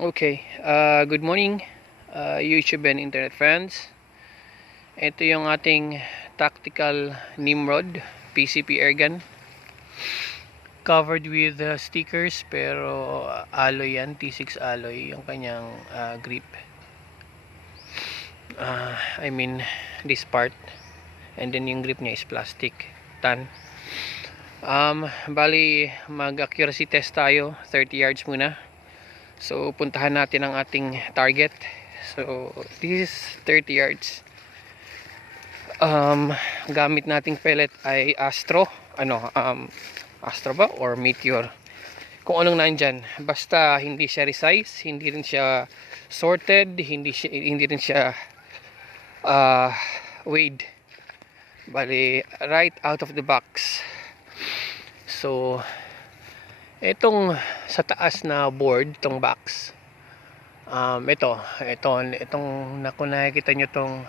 Okay, good morning YouTube and internet friends. Ito yung ating tactical Nimrod PCP airgun, covered with stickers, pero alloy yan, T6 alloy yung kanyang grip. I mean this part, and then yung grip niya is plastic tan. Bali mag accuracy test tayo, 30 yards muna. So puntahan natin ang ating target. So this is 30 yards. Gamit nating pellet ay Astro, Astro ba or Meteor, kung anong nandyan, basta hindi siya resize, hindi rin siya sorted, hindi rin siya weighed. Bali right out of the box. So itong sa taas na board, itong box, itong nakikita nyo, itong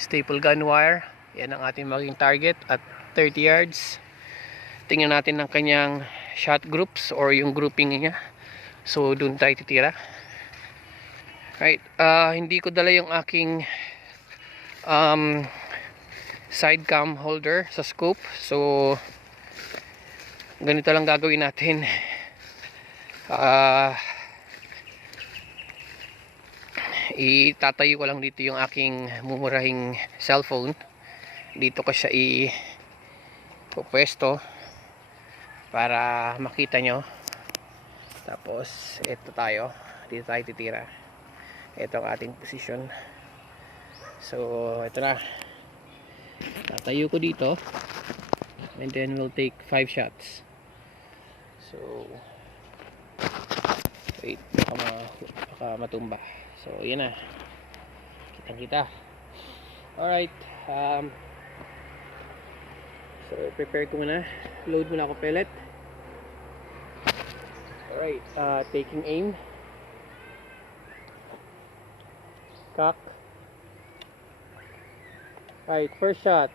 staple gun wire, yan ang ating maging target at 30 yards. Tingnan natin ng kanyang shot groups or yung grouping niya. So dun tayo titira. Right, hindi ko dala yung aking side cam holder sa scope. So ganito lang gagawin natin. Itatayo ko lang dito yung aking mumurahing cellphone. Dito ko siya pupwesto para makita nyo. Tapos ito tayo, dito tayo titira. Ito ang ating position. So ito na, tatayo ko dito, and then we'll take 5 shots. So wait, baka matumba. So yan na, kitang kita. Alright, so prepare ko muna, load muna ako pellet. Alright, taking aim, cock. Alright, first shot.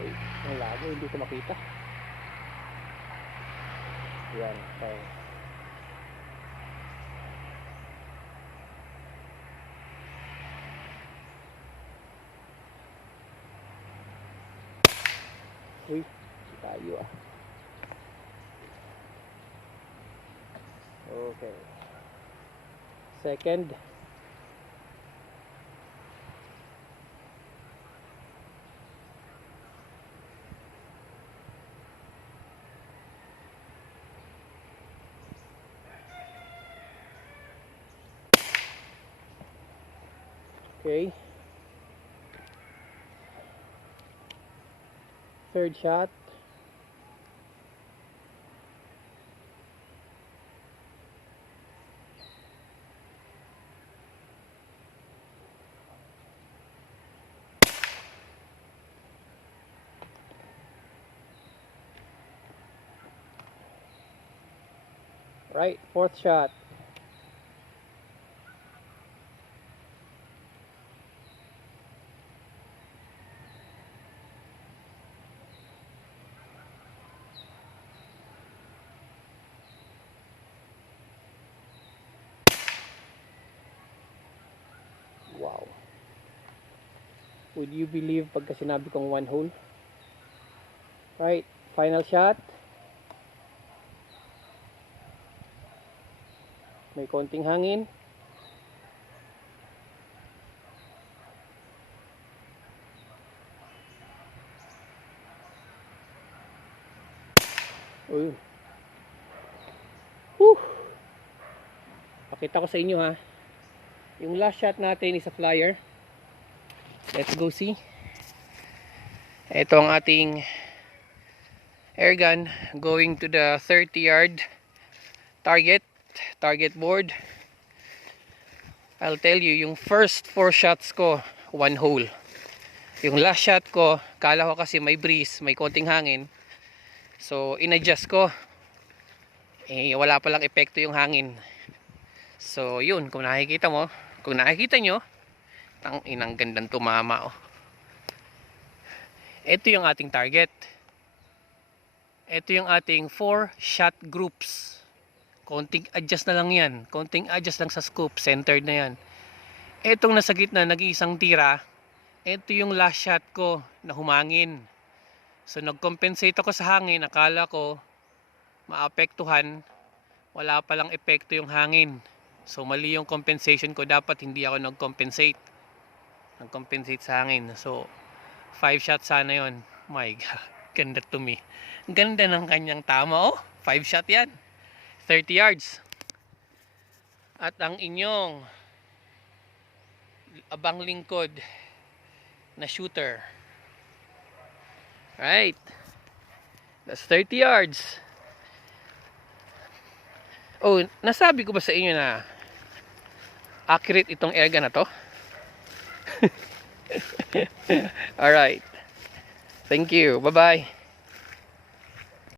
Wait, ang lago, hindi ko makita. Yan, okay. Uy, tayo ah. Okay. Second. Okay. Third shot. Right, fourth shot. Wow. Would you believe pagka sinabi kong one hole? Right, final shot. May konting hangin. Uy. Whew. Pakita ko sa inyo ha. Yung last shot natin is a flyer. Let's go see. Ito ang ating airgun going to the 30 yard target board. I'll tell you, yung first 4 shots ko, one hole. Yung last shot ko, kala ko kasi may breeze, may konting hangin. So in-adjust ko. Wala palang epekto yung hangin. So yun, kung nakikita nyo, ang inang gandang tumama oh. Ito yung ating target. Ito yung ating 4 shot groups. Konting adjust na lang yan. Konting adjust lang sa scoop. Centered na yan. Itong nasa gitna, nag-iisang tira. Ito yung last shot ko na humangin. So nag-compensate ako sa hangin. Akala ko maapektuhan. Wala palang epekto yung hangin. So mali yung compensation ko. Dapat hindi ako nag-compensate. Nag-compensate sa hangin. So 5 shots sana yon. My God. Ganda to me. Ganda ng kanyang tama. Oh, 5 shot yan. 30 yards. At ang inyong abang lingkod na shooter. Right. That's 30 yards. Oh, nasabi ko ba sa inyo na accurate itong airgun na to? Alright. Thank you. Bye-bye.